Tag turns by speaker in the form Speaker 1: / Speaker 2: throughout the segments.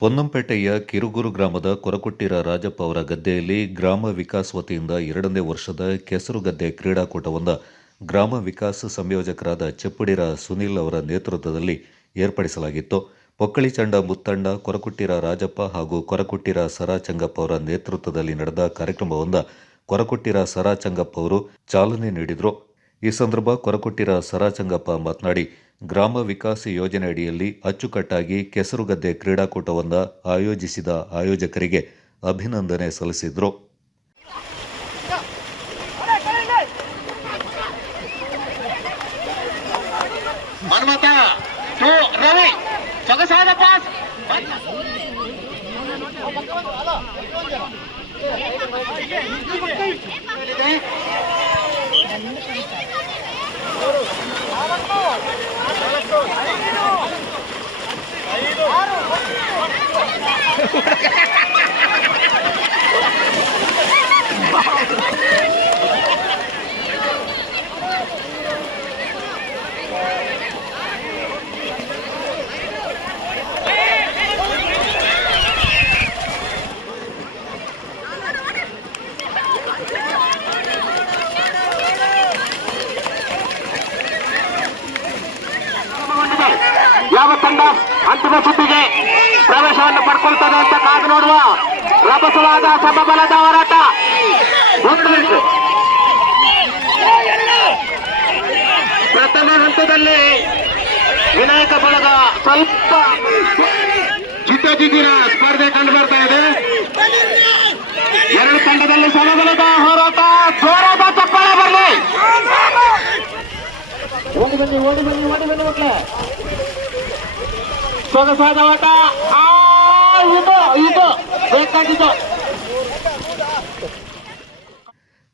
Speaker 1: ಪೊನ್ನಂಪೇಟೆಯ ಕಿರುಗುರು ಗ್ರಾಮದ ಕೊರಕುಟ್ಟಿರ ರಾಜಪ್ಪ ಅವರ ಗದ್ದೆಯಲ್ಲಿ ಗ್ರಾಮ ವಿಕಾಸ್ ವತಿಯಿಂದ ಎರಡನೇ ವರ್ಷದ ಕೆಸರು ಗದ್ದೆ ಕ್ರೀಡಾಕೂಟವನ್ನು ಗ್ರಾಮ ವಿಕಾಸ ಸಂಯೋಜಕರಾದ ಚೆಪ್ಪುಡಿರ ಸುನಿಲ್ ಅವರ ನೇತೃತ್ವದಲ್ಲಿ ಏರ್ಪಡಿಸಲಾಗಿತ್ತು. ಪೊಕ್ಕಳಿ ಚಂಡ ಮುತ್ತಂಡ ಕೊರಕುಟ್ಟಿರ ರಾಜಪ್ಪ ಹಾಗೂ ಕೊರಕುಟ್ಟಿರ ಸರಾಚಂಗಪ್ಪ ಅವರ ನೇತೃತ್ವದಲ್ಲಿ ನಡೆದ ಕಾರ್ಯಕ್ರಮವನ್ನು ಕೊರಕುಟ್ಟಿರ ಸರಾಚಂಗಪ್ಪ ಅವರು ಚಾಲನೆ ನೀಡಿದರು. ಈ ಸಂದರ್ಭ ಕೊರಕುಟ್ಟಿರ ಸರಾಚಂಗಪ್ಪ ಮಾತನಾಡಿ ಗ್ರಾಮ ವಿಕಾಸ ಯೋಜನೆ ಅಡಿಯಲ್ಲಿ ಅಚ್ಚುಕಟ್ಟಾಗಿ ಕೆಸರುಗದ್ದೆ ಕ್ರೀಡಾಕೂಟವನ್ನು ಆಯೋಜಿಸಿದ ಆಯೋಜಕರಿಗೆ ಅಭಿನಂದನೆ ಸಲ್ಲಿಸಿದರು
Speaker 2: 바로 ತಂಡ ಅಂತಿಮ ಸುತ್ತಿಗೆ ಪ್ರವೇಶವನ್ನು ಪಡ್ಕೊಳ್ತದೆ ಅಂತ ಕಾದು ನೋಡುವ ರಭಸವಾದ ಸಮಬಲದ ಹೋರಾಟ. ಪ್ರಥಮ ಹಂತದಲ್ಲಿ ವಿನಾಯಕ ಬಳಗ ಸ್ವಲ್ಪ ಜಿದ್ದಿನ ಸ್ಪರ್ಧೆ ಕಂಡು ಬರ್ತಾ ಇದೆ. ಎರಡು ತಂಡದಲ್ಲಿ ಸಮಬಲದ ಹೋರಾಟ. ಜೋರಾದ ಚಪ್ಪಳ ಬರಲಿ. ಓಡಿ ಬನ್ನಿ ಓಡಿ ಬನ್ನಿ ಓಡಿ ಬನ್ನಿ ಮಕ್ಕಳೇ. ಸೊಗಸಾದ ಆಟ. ಆ, ಇದು ಇದು. ಬೇಕಾಗಿದ್ದು.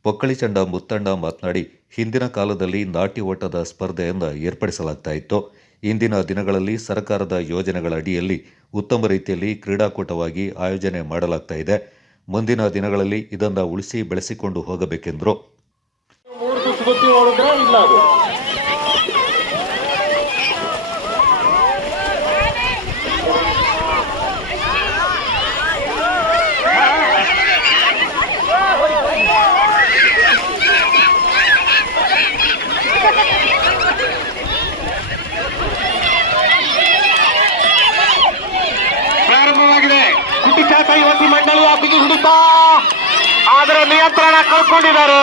Speaker 1: ಪೊಕ್ಕಳಿ ಚಂಡ ಮುತ್ತಂಡ ಮಾತನಾಡಿ ಹಿಂದಿನ ಕಾಲದಲ್ಲಿ ನಾಟಿ ಓಟದ ಸ್ಪರ್ಧೆಯನ್ನು ಏರ್ಪಡಿಸಲಾಗ್ತಾ ಇತ್ತು. ಇಂದಿನ ದಿನಗಳಲ್ಲಿ ಸರ್ಕಾರದ ಯೋಜನೆಗಳ ಅಡಿಯಲ್ಲಿ ಉತ್ತಮ ರೀತಿಯಲ್ಲಿ ಕ್ರೀಡಾಕೂಟವಾಗಿ ಆಯೋಜನೆ ಮಾಡಲಾಗ್ತಾ ಇದೆ. ಮುಂದಿನ ದಿನಗಳಲ್ಲಿ ಇದನ್ನು ಉಳಿಸಿ ಬೆಳೆಸಿಕೊಂಡು ಹೋಗಬೇಕೆಂದರು.
Speaker 2: ಕುಟಿಚಾ ಕೈವತಿ ಮಂಡಳಿ ಬಿಗಿ ಹಿಡಿತ ಆದರೆ ನಿಯಂತ್ರಣ ಕಳ್ಕೊಂಡಿದ್ದಾರೆ.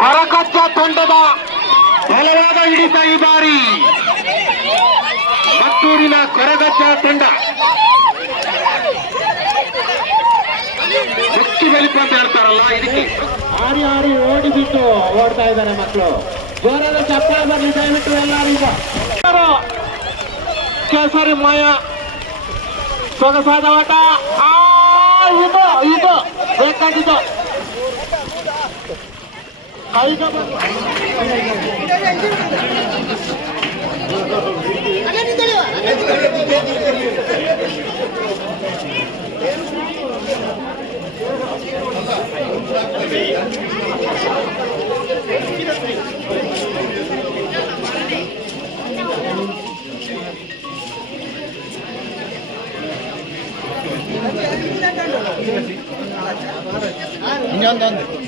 Speaker 2: ಹೊರಕಚ್ಚ ತಂಡದ ಬಲವಾದ ಹಿಡಿತ ಈ ಬಾರಿ. ಮತ್ತೂರಿನ ಕೊರಗಚ್ಚ ತಂಡ. ಹೆಚ್ಚು ಬಲಿಪ ಅಂತ ಹೇಳ್ತಾರಲ್ಲ, ಇದಕ್ಕೆ
Speaker 3: ಆರಿ ಆರಿ ಓಡಿ ಬಿಟ್ಟು ಓಡ್ತಾ ಇದ್ದಾರೆ ಮಕ್ಕಳು. ಜೋರಾದ ಚಪ್ಪಳ ಬರ್ಲಿ, ದಯವಿಟ್ಟು ಎಲ್ಲರಿಗೂ
Speaker 2: ಕೇಸರಿ ಮಾಯ ಸೊಗಸಾದ ಆಟ ಆ, ಇದು ಇದು ಬೇಕಾಗಿದ್ದು ಕೈಗೆ ಬಂದು
Speaker 3: ಎರಡನೇ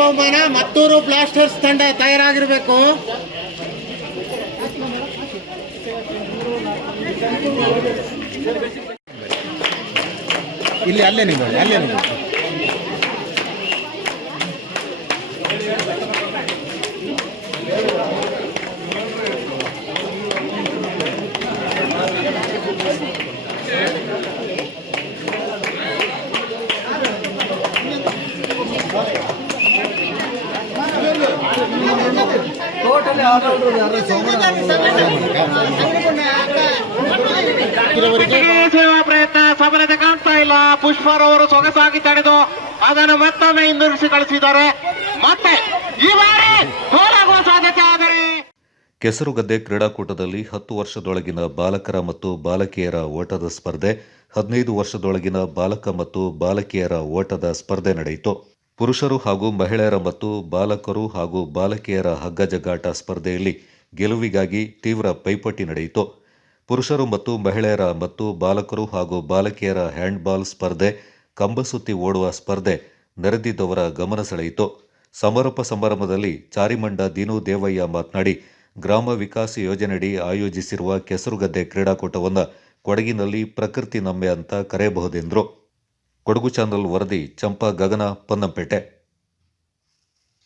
Speaker 3: ಬಹುಮಾನ ಮತ್ತೂರು ಬ್ಲಾಸ್ಟರ್ಸ್ ತಂಡ ತಯಾರಾಗಿರಬೇಕು. ಇಲ್ಲಿ ಅಲ್ಲೇ ನಿಮ್ಮ ಅಲ್ಲೇ ನೀವು
Speaker 2: ಪ್ರಯತ್ನ ಸಫಲತೆ ಕಾಣ್ತಾ ಇಲ್ಲ. ಪುಷ್ಪರವರು ಸೊಗಸಾಗಿ ತಡೆದು ಅದನ್ನು ಮತ್ತೊಮ್ಮೆ ಹಿಂದಿರುಗಿಸಿ ಕಳಿಸಿದ್ದಾರೆ. ಮತ್ತೆ ಈ ಬಾರಿ ಹೋರಾಗುವ ಸಾಧ್ಯತೆ ಆದರೆ.
Speaker 1: ಕೆಸರುಗದ್ದೆ ಕ್ರೀಡಾಕೂಟದಲ್ಲಿ ಹತ್ತು ವರ್ಷದೊಳಗಿನ ಬಾಲಕರ ಮತ್ತು ಬಾಲಕಿಯರ ಓಟದ ಸ್ಪರ್ಧೆ ಹದಿನೈದು ವರ್ಷದೊಳಗಿನ ಬಾಲಕ ಮತ್ತು ಬಾಲಕಿಯರ ಓಟದ ಸ್ಪರ್ಧೆ ನಡೆಯಿತು. ಪುರುಷರು ಹಾಗೂ ಮಹಿಳೆಯರ ಮತ್ತು ಬಾಲಕರು ಹಾಗೂ ಬಾಲಕಿಯರ ಹಗ್ಗಜಗ್ಗಾಟ ಸ್ಪರ್ಧೆಯಲ್ಲಿ ಗೆಲುವಿಗಾಗಿ ತೀವ್ರ ಪೈಪೋಟಿ ನಡೆಯಿತು. ಪುರುಷರು ಮತ್ತು ಮಹಿಳೆಯರ ಮತ್ತು ಬಾಲಕರು ಹಾಗೂ ಬಾಲಕಿಯರ ಹ್ಯಾಂಡ್ಬಾಲ್ ಸ್ಪರ್ಧೆ ಕಂಬಸುತ್ತಿ ಓಡುವ ಸ್ಪರ್ಧೆ ನೆರೆದಿದ್ದವರ ಗಮನ ಸೆಳೆಯಿತು. ಸಮಾರೋಪ ಸಮಾರಂಭದಲ್ಲಿ ಚಾರಿಮಂಡ ದೀನು ದೇವಯ್ಯ ಮಾತನಾಡಿ, ಗ್ರಾಮ ವಿಕಾಸ ಯೋಜನೆಯಡಿ ಆಯೋಜಿಸಿರುವ ಕೆಸರುಗದ್ದೆ ಕ್ರೀಡಾಕೂಟವನ್ನು ಕೊಡಗಿನಲ್ಲಿ ಪ್ರಕೃತಿ ನಮ್ಮೆ ಅಂತ ಕರೆಯಬಹುದೆಂದರು. కొడుకు చంద్రల్ వరది చంప గగన పొందంపేట